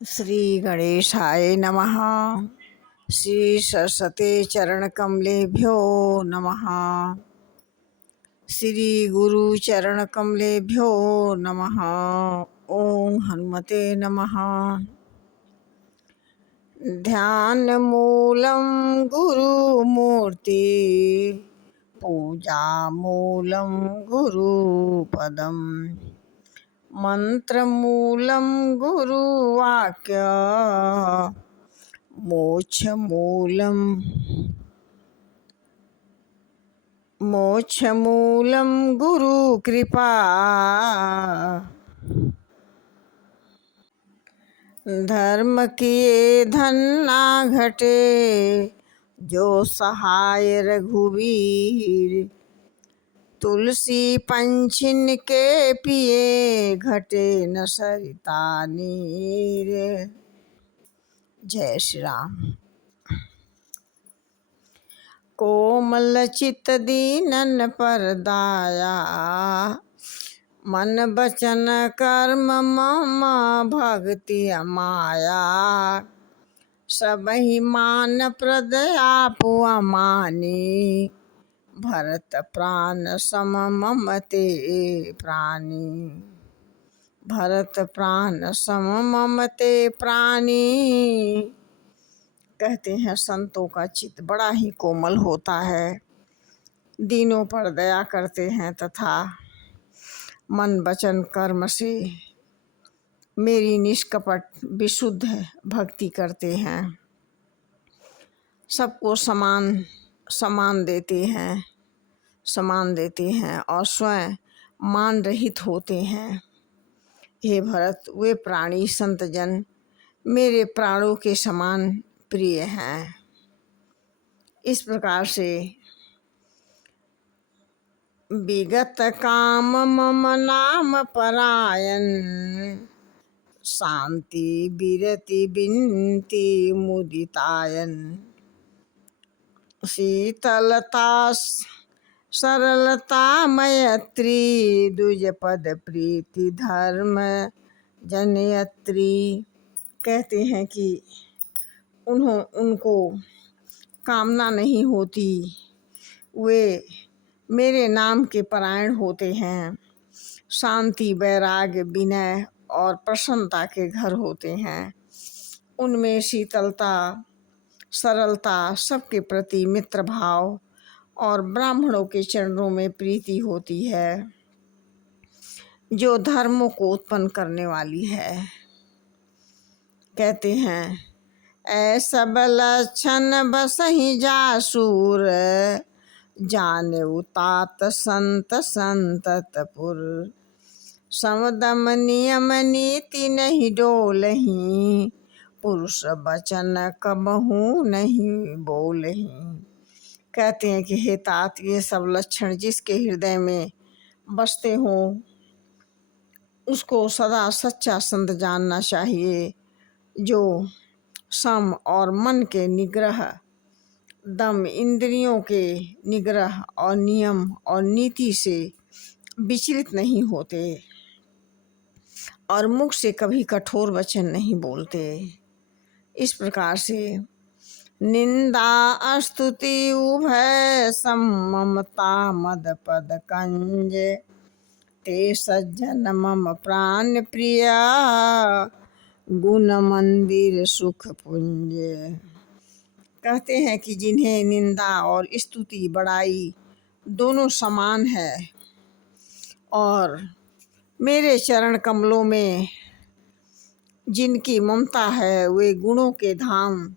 श्री गणेशाय नमः। श्री सरस्वती चरण कमलेभ्यो नमः। श्री गुरु चरण कमलेभ्यो नमः। ओम हनुमते नमः। ध्यान मूलम गुरुमूर्ति, पूजा मूलम गुरुपदम, मंत्रमूलं गुरुवाक्य, मोक्षमूलं गुरुकृपा। धर्म किए धन ना घटे, जो सहाय रघुवीर। तुलसी पंचिन के पिए, घटे न सरिता नीर। जय श्री राम। कोमल चित दीनन पर दाया, मन बचन कर्म मम भक्ति अमाया। सबहि मान प्रद आपु अमानी, भरत प्राण सम मम ते प्राणी। भरत प्राण सम मम ते प्राणी। कहते हैं संतों का चित्त बड़ा ही कोमल होता है, दीनों पर दया करते हैं तथा मन वचन कर्म से मेरी निष्कपट विशुद्ध भक्ति करते हैं। सबको समान देते हैं और स्वयं मान रहित होते हैं। हे भरत, वे प्राणी संत जन मेरे प्राणों के समान प्रिय हैं। इस प्रकार से विगत काम मम नाम परायण, शांति विरति बिनती मुदितायन। शीतलता सरलता मैत्री, द्विज पद प्रीति धर्म जनयत्री। कहते हैं कि उनको कामना नहीं होती, वे मेरे नाम के परायण होते हैं। शांति वैराग्य विनय और प्रसन्नता के घर होते हैं। उनमें शीतलता सरलता, सबके प्रति मित्र भाव और ब्राह्मणों के चरणों में प्रीति होती है, जो धर्मों को उत्पन्न करने वाली है। कहते हैं ऐसा लक्षण बसहि जासूर, जाने उतात संत संततपुर। समदम नियम नीति नहीं डोलहि, पुरुष वचन कबहू नहीं बोलहि। कहते हैं कि हे तात, ये सब लक्षण जिसके हृदय में बसते हों, उसको सदा सच्चा संत जानना चाहिए, जो सम और मन के निग्रह, दम इंद्रियों के निग्रह और नियम और नीति से विचलित नहीं होते और मुख से कभी कठोर वचन नहीं बोलते। इस प्रकार से निंदा स्तुति उभय सममता मद पद कंज, ते सज्जन मम प्राण प्रिया, गुण मंदिर सुख पुंज। कहते हैं कि जिन्हें निंदा और स्तुति बड़ाई दोनों समान है और मेरे चरण कमलों में जिनकी ममता है, वे गुणों के धाम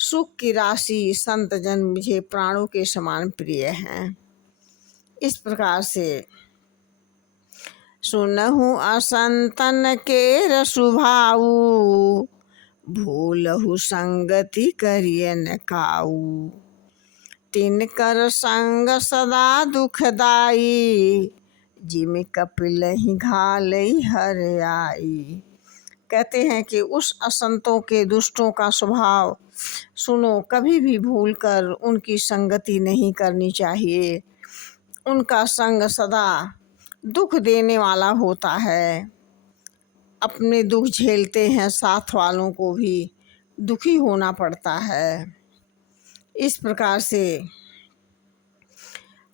सुख की राशि संत जन मुझे प्राणों के समान प्रिय हैं। इस प्रकार से सुनहु असंतन के रसुभाऊ, भूलहु संगति करिय न काऊ। तिनकर संग सदा दुखदाई, जिम कपिलहि घालई हर आई। कहते हैं कि उस असंतों के दुष्टों का स्वभाव सुनो, कभी भी भूलकर उनकी संगति नहीं करनी चाहिए। उनका संग सदा दुख देने वाला होता है। अपने दुख झेलते हैं, साथ वालों को भी दुखी होना पड़ता है। इस प्रकार से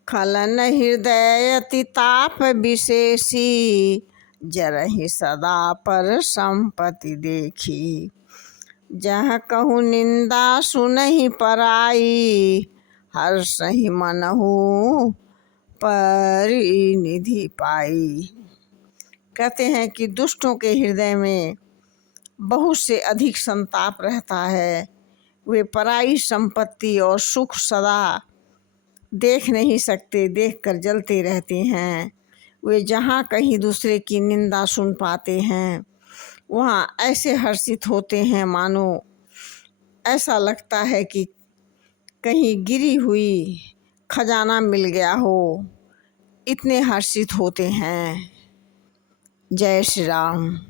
खलन हृदय अति ताप विशेषी, जरहि सदा पर संपत्ति देखी। जहाँ कहूँ निंदा सुनहि पराई, हर्षहि मनहु परिनिधि पाई। कहते हैं कि दुष्टों के हृदय में बहुत से अधिक संताप रहता है। वे पराई संपत्ति और सुख सदा देख नहीं सकते, देखकर जलते रहते हैं। वे जहाँ कहीं दूसरे की निंदा सुन पाते हैं वहाँ ऐसे हर्षित होते हैं मानो ऐसा लगता है कि कहीं गिरी हुई खजाना मिल गया हो, इतने हर्षित होते हैं। जय श्री राम।